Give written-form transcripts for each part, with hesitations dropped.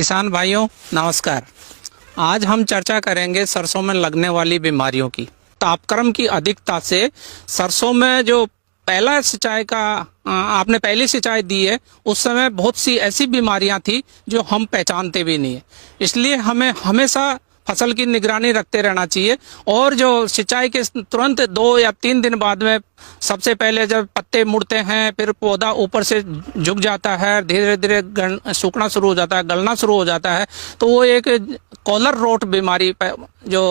किसान भाइयों नमस्कार। आज हम चर्चा करेंगे सरसों में लगने वाली बीमारियों की। तापक्रम की अधिकता से सरसों में जो पहला सिंचाई का आपने पहली सिंचाई दी है उस समय बहुत सी ऐसी बीमारियां थी जो हम पहचानते भी नहीं है। इसलिए हमें हमेशा फसल की निगरानी रखते रहना चाहिए। और जो सिंचाई के तुरंत 2 या 3 दिन बाद में सबसे पहले जब पत्ते मुड़ते हैं, फिर पौधा ऊपर से झुक जाता है, धीरे धीरे सूखना शुरू हो जाता है, गलना शुरू हो जाता है, तो वो एक कॉलर रोट बीमारी जो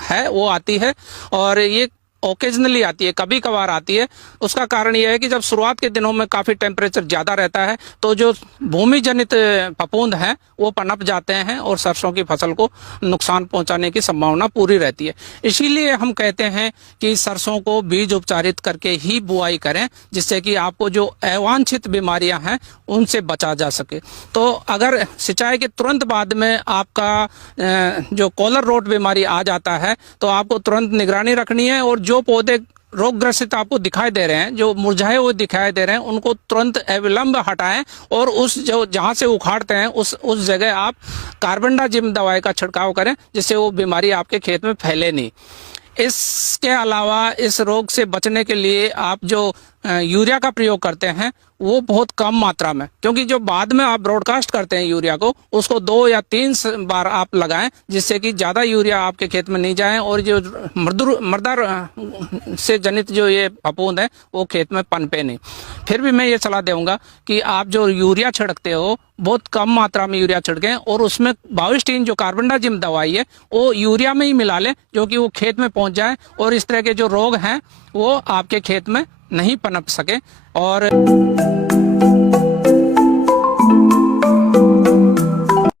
है वो आती है। और ये ओकेजनली आती है, कभी कभार आती है। उसका कारण यह है कि जब शुरुआत के दिनों में काफ़ी टेम्परेचर ज़्यादा रहता है तो जो भूमि जनित फफूंद हैं वो पनप जाते हैं और सरसों की फसल को नुकसान पहुंचाने की संभावना पूरी रहती है। इसीलिए हम कहते हैं कि सरसों को बीज उपचारित करके ही बुआई करें, जिससे कि आपको जो अवांछित बीमारियां हैं उनसे बचा जा सके। तो अगर सिंचाई के तुरंत बाद में आपका जो कॉलर रोट बीमारी आ जाता है तो आपको तुरंत निगरानी रखनी है। और जो पौधे रोगग्रसित आपको दिखाई दे रहे हैं, जो मुरझाए हुए दिखाई दे रहे हैं, उनको तुरंत अविलंब हटाएं और उस जो जहां से उखाड़ते हैं उस जगह आप कार्बेंडाजिम दवाई का छिड़काव करें, जिससे वो बीमारी आपके खेत में फैले नहीं। इसके अलावा इस रोग से बचने के लिए आप जो यूरिया का प्रयोग करते हैं वो बहुत कम मात्रा में, क्योंकि जो बाद में आप ब्रॉडकास्ट करते हैं यूरिया को, उसको 2 या 3 बार आप लगाएं, जिससे कि ज़्यादा यूरिया आपके खेत में नहीं जाए और जो मृदा से जनित जो ये फफूंद है वो खेत में पनपे नहीं। फिर भी मैं ये सलाह दूंगा कि आप जो यूरिया छिड़कते हो बहुत कम मात्रा में यूरिया छिड़कें और उसमें बाविस्टीन जो कार्बेंडाजिम दवाई है वो यूरिया में ही मिला लें, जो कि वो खेत में पहुंच जाए और इस तरह के जो रोग हैं वो आपके खेत में नहीं पनप सके। और